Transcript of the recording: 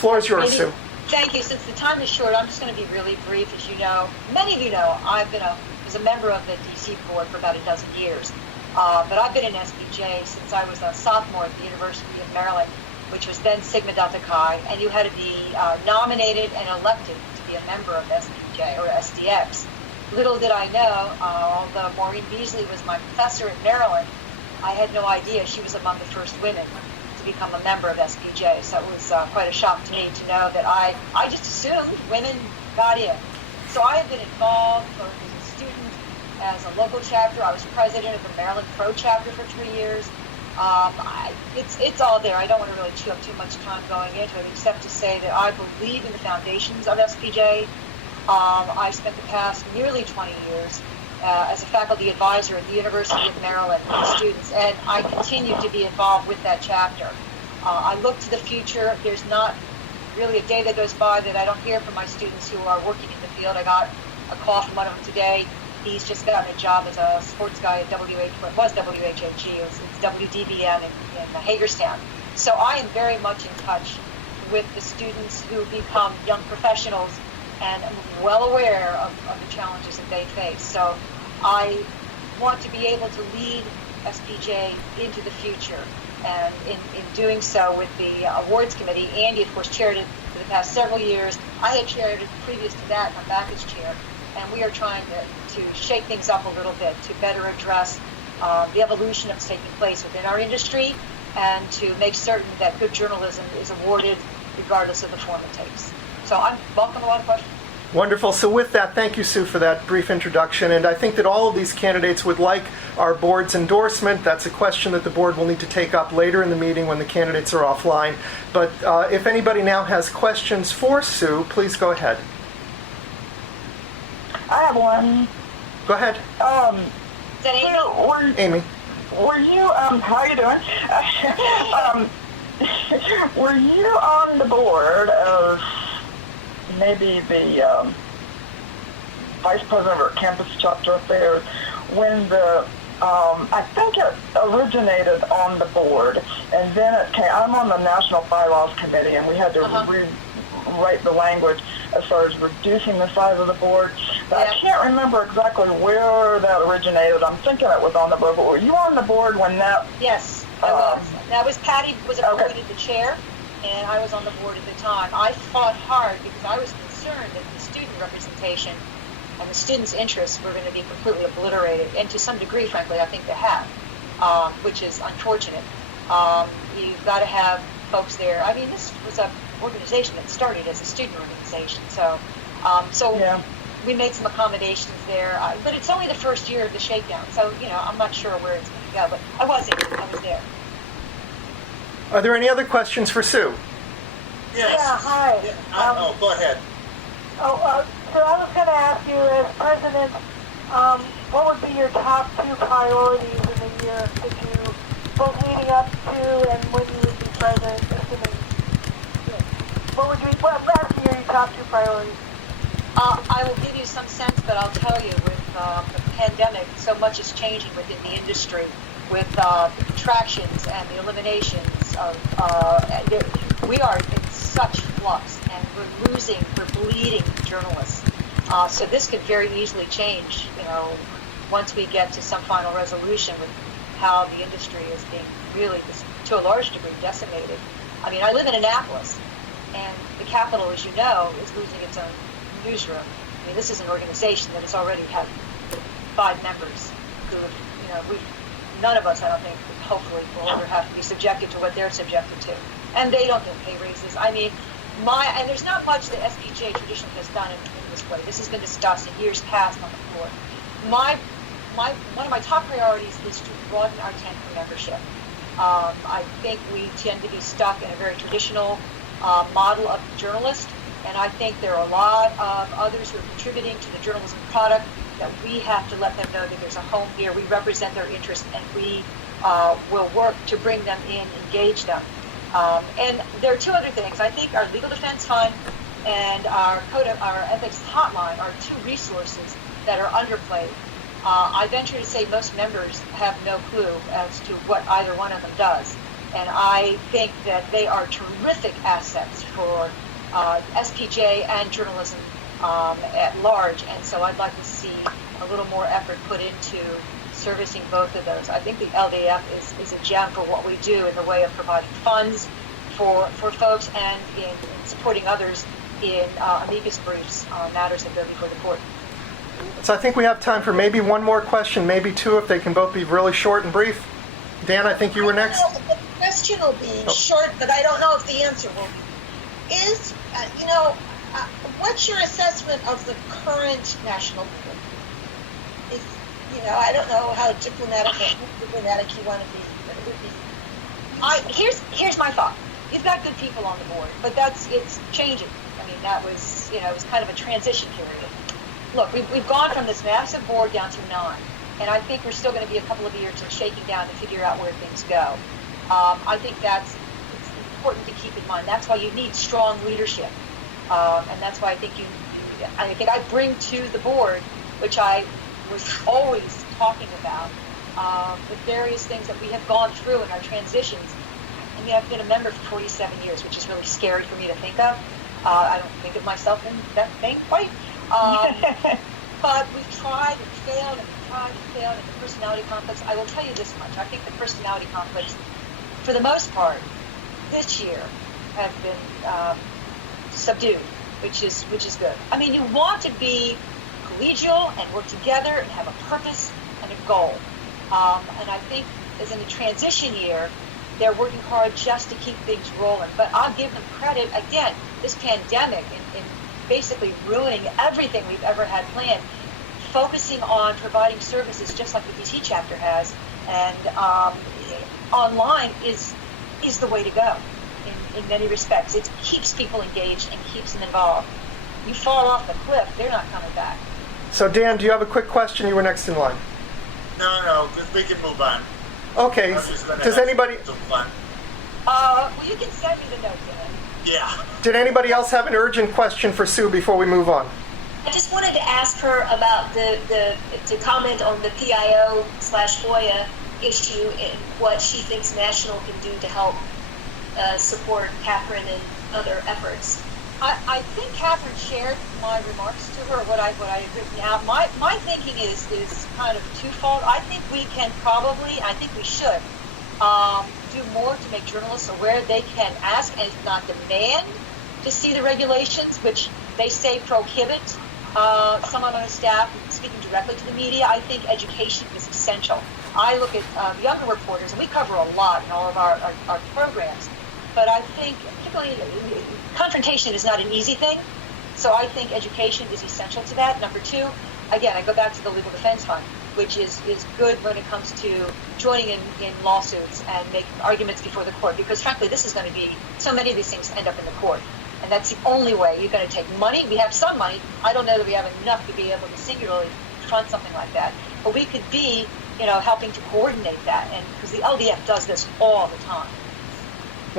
Floor is yours, Sue. Thank you. Since the time is short, I'm just going to be really brief. As you know, many of you know, was a member of the DC Board for about a dozen years. But I've been in SPJ since I was a sophomore at the University of Maryland, which was then Sigma Delta Chi, and you had to be nominated and elected to be a member of SPJ or SDX. Little did I know, although Maureen Beasley was my professor at Maryland, I had no idea she was among the first women to become a member of SPJ. So it was quite a shock to me to know that I just assumed women got in. So I have been involved both as a student, as a local chapter. I was president of the Maryland Pro chapter for 3 years. It's all there. I don't want to really chew up too much time going into it, except to say that I believe in the foundations of SPJ. I spent the past nearly 20 years as a faculty advisor at the University of Maryland with students, and I continue to be involved with that chapter. I look to the future. There's not really a day that goes by that I don't hear from my students who are working in the field. I got a call from one of them today. He's just gotten a job as a sports guy at WHAG, it's WDBN in Hagerstown. So I am very much in touch with the students who become young professionals and I'm well aware of the challenges that they face. So I want to be able to lead SPJ into the future. And in doing so with the awards committee, Andy, of course, chaired it for the past several years. I had chaired it previous to that, I'm back as chair. And we are trying to shake things up a little bit to better address the evolution that's taking place within our industry and to make certain that good journalism is awarded regardless of the form it takes. So I'm welcome a lot of questions. Wonderful. So with that, thank you, Sue, for that brief introduction. And I think that all of these candidates would like our board's endorsement. That's a question that the board will need to take up later in the meeting when the candidates are offline. But if anybody now has questions for Sue, please go ahead. I have one. Go ahead. Is that Amy? Amy. Were you, how are you doing? Were you on the board of maybe the vice president or campus chapter affairs when the, I think it originated on the board, and then it came, I'm on the National Bylaws Committee, and we had to rewrite the language as far as reducing the size of the board. But I can't remember exactly where that originated. I'm thinking it was on the board, but were you on the board when that? Yes, I was. That was Patty was appointed the chair, and I was on the board at the time. I fought hard because I was concerned that the student representation and the students' interests were going to be completely obliterated, and to some degree, frankly, I think they have, which is unfortunate. You've got to have folks there. I mean, this was an organization that started as a student organization, so we made some accommodations there, but it's only the first year of the shakedown, so I'm not sure where it's going to go, but I was there. Are there any other questions for Sue? Yes. Yeah, hi. Yeah, go ahead. So I was going to ask you, as president, what would be your top 2 priorities in the year that you, both leading up to and when you would be president, assuming, what I'm asking you, your top 2 priorities? I will give you some sense, but I'll tell you, with the pandemic, so much is changing within the industry, with the contractions and the eliminations of, we are in such flux, and we're bleeding journalists. So this could very easily change, once we get to some final resolution with how the industry is being really, to a large degree, decimated. I mean, I live in Annapolis, and the Capitol, as you know, is losing its own newsroom. I mean, this is an organization that has already had 5 members who have, none of us, I don't think, hopefully, will ever have to be subjected to what they're subjected to. And they don't get pay raises. I mean, and there's not much that SPJ traditionally has done in this way. This has been discussed in years past on the floor. One of my top priorities is to broaden our tent for membership. I think we tend to be stuck in a very traditional model of journalist, and I think there are a lot of others who are contributing to the journalism product that we have to let them know that there's a home here. We represent their interests, and we will work to bring them in, engage them. And there are 2 other things. I think our legal defense fund and our ethics hotline are 2 resources that are underplayed. I venture to say most members have no clue as to what either one of them does. And I think that they are terrific assets for SPJ and journalism at large. And so I'd like to see a little more effort put into servicing both of those. I think the LDF is a gem for what we do in the way of providing funds for folks and in supporting others in amicus briefs on matters that go before the court. So I think we have time for maybe one more question, maybe two, if they can both be really short and brief. Dan, I think you were next. The question will be short, but I don't know if the answer will be. What's your assessment of the current national board? I don't know how diplomatic you want to be, but it would be. Here's my thought. You've got good people on the board, but it's changing. I mean, that was, it was kind of a transition period. Look, we've gone from this massive board down to 9, and I think we're still going to be a couple of years of shaking down to figure out where things go. I think it's important to keep in mind. That's why you need strong leadership, and that's why I think I bring to the board, which I was always talking about, the various things that we have gone through in our transitions. I mean, I've been a member for 47 years, which is really scary for me to think of. I don't think of myself in that thing quite. But we've tried and failed and tried and failed in the personality conflicts. I will tell you this much. I think the personality conflicts, for the most part, this year have been subdued, which is good. I mean, you want to be collegial and work together and have a purpose and a goal. And I think as in a transition year, they're working hard just to keep things rolling. But I'll give them credit, again, this pandemic in basically ruining everything we've ever had planned, focusing on providing services just like the DC chapter has, and online is the way to go in many respects. It keeps people engaged and keeps them involved. You fall off the cliff, they're not coming back. So Dan, do you have a quick question? You were next in line. No, we can move on. Okay. Does anybody? Some fun. Well, you can send me the note, Dan. Yeah. Did anybody else have an urgent question for Sue before we move on? I just wanted to ask her about to comment on the PIO/FOIA issue and what she thinks National can do to help support Catherine and other efforts. I think Catherine shared my remarks to her, what I had written out. My thinking is kind of twofold. I think we can I think we should do more to make journalists aware they can ask and if not demand to see the regulations, which they say prohibit someone on the staff speaking directly to the media. I think education is essential. I look at younger reporters, and we cover a lot in all of our programs, but I think particularly confrontation is not an easy thing, so I think education is essential to that. Number 2, again, I go back to the Legal Defense Fund, which is good when it comes to joining in lawsuits and making arguments before the court, because frankly, this is going to be, so many of these things end up in the court, and that's the only way. You're going to take money. We have some money. I don't know that we have enough to be able to singularly front something like that, but we could be, helping to coordinate that, and because the LDF does this all the time.